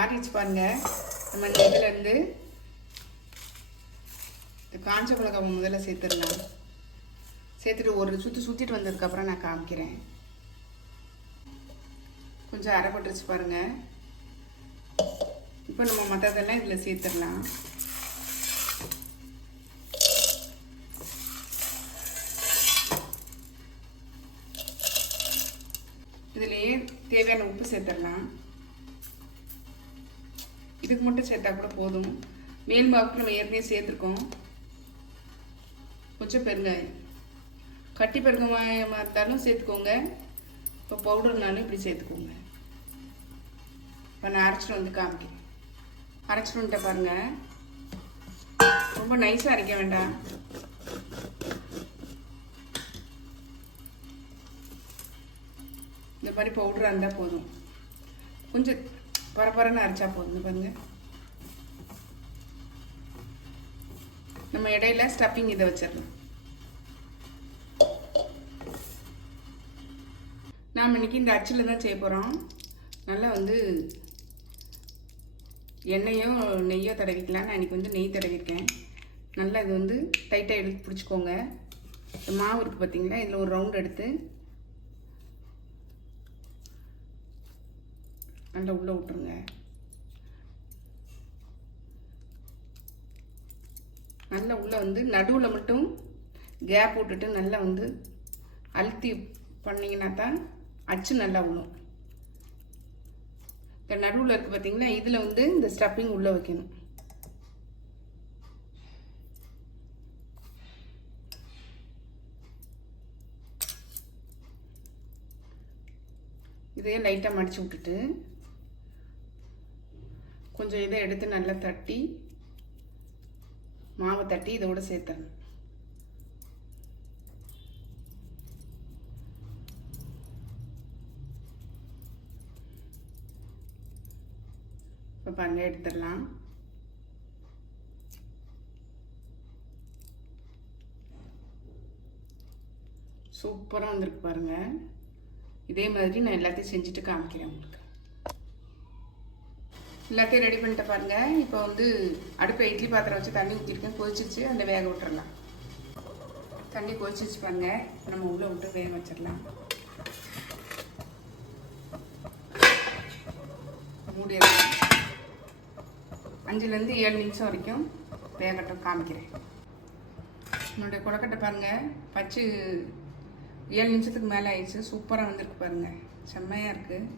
ஆட்டிச்சு பாருங்க. நம்ம இந்த இதுலேருந்து காஞ்ச மிளகாய் முதல்ல சேர்த்துடலாம். சேர்த்துட்டு ஒரு சுற்றி சுற்றிட்டு வந்ததுக்கப்புறம் நான் காமிக்கிறேன். கொஞ்சம் அரைப்பட்டுருச்சு பாருங்க. இப்போ நம்ம மற்றதெல்லாம் இதில் சேர்த்துடலாம். இதுலேயே தேவையான உப்பு சேர்த்துடலாம். இதுக்கு மட்டும் சேர்த்தா கூட போதும். மேல் மாவுக்கு நம்ம ஏற்கனவே சேர்த்துருக்கோம். கொஞ்சம் பெருங்காயம் கட்டி பெருங்காயமாக இருந்தாலும் சேர்த்துக்கோங்க. இப்போ பவுடர்னாலும் இப்படி சேர்த்துக்கோங்க. இப்போ நான் அரைச்சிட்டு வந்து காமிக்கிறேன். அரைச்சிட்டு வந்துட்ட பாருங்க. ரொம்ப நைஸாக அரைக்க வேண்டாம். இந்த மாதிரி பவுடராக இருந்தால் போதும். கொஞ்சம் பரபரன்னு அரைச்சா போதும். பாருங்கள் பாருங்க. நம்ம இடையில ஸ்டஃபிங் இதை வச்சிடலாம். நாம் இன்னைக்கு இந்த அச்சில் தான் செய்ய போகிறோம் நல்லா வந்து எண்ணெயோ நெய்யோ தடவிக்கலாம். நான் இன்றைக்கி வந்து நெய் தடவிருக்கேன். நல்லா இது வந்து டைட்டாக எடுத்து பிடிச்சிக்கோங்க. இந்த மாவு இருக்குது பார்த்தீங்களா இதில் ஒரு ரவுண்ட் எடுத்து நல்லா உள்ளே விட்டுருங்க. நல்லா உள்ளே வந்து நடுவில் மட்டும் கேப் விட்டுட்டு நல்லா வந்து அழுத்தி பண்ணிங்கன்னா தான் அச்சு நல்லா விழும் இப்போ நடுவில் இருக்குது பார்த்தீங்கன்னா இதில் வந்து இந்த ஸ்டப்பிங் உள்ளே வைக்கணும். இதையே லைட்டாக மடித்து விட்டுட்டு கொஞ்சம் இதை எடுத்து நல்லா தட்டி மாவை தட்டி இதோட சேர்த்தணும் இப்போ பாருங்க எடுத்துடலாம். சூப்பராக வந்திருக்கு பாருங்கள் இதே மாதிரி நான் எல்லாத்தையும் செஞ்சுட்டு காமிக்கிறேன் உங்களுக்கு. எல்லாத்தையும் ரெடி பண்ணிட்டு பாருங்க. இப்போ வந்து அடுப்பை இட்லி பாத்திரம் வச்சு தண்ணி ஊற்றிருக்கேன் கொதிச்சிச்சு அந்த வேக விட்டுறலாம். தண்ணி கொதிச்சிச்சு பாருங்க. நம்ம உள்ளே விட்டு வேக வச்சிடலாம். மூடிடலாம். அஞ்சுலேருந்து ஏழு நிமிஷம் வரைக்கும் வேகட்டும் காமிக்கிறேன். என்னுடைய கொலக்கட்டை பாருங்கள் பச்சு ஏழு நிமிஷத்துக்கு மேலே ஆயிடுச்சு. சூப்பராக வந்திருக்கு பாருங்கள் செம்மையாக இருக்குது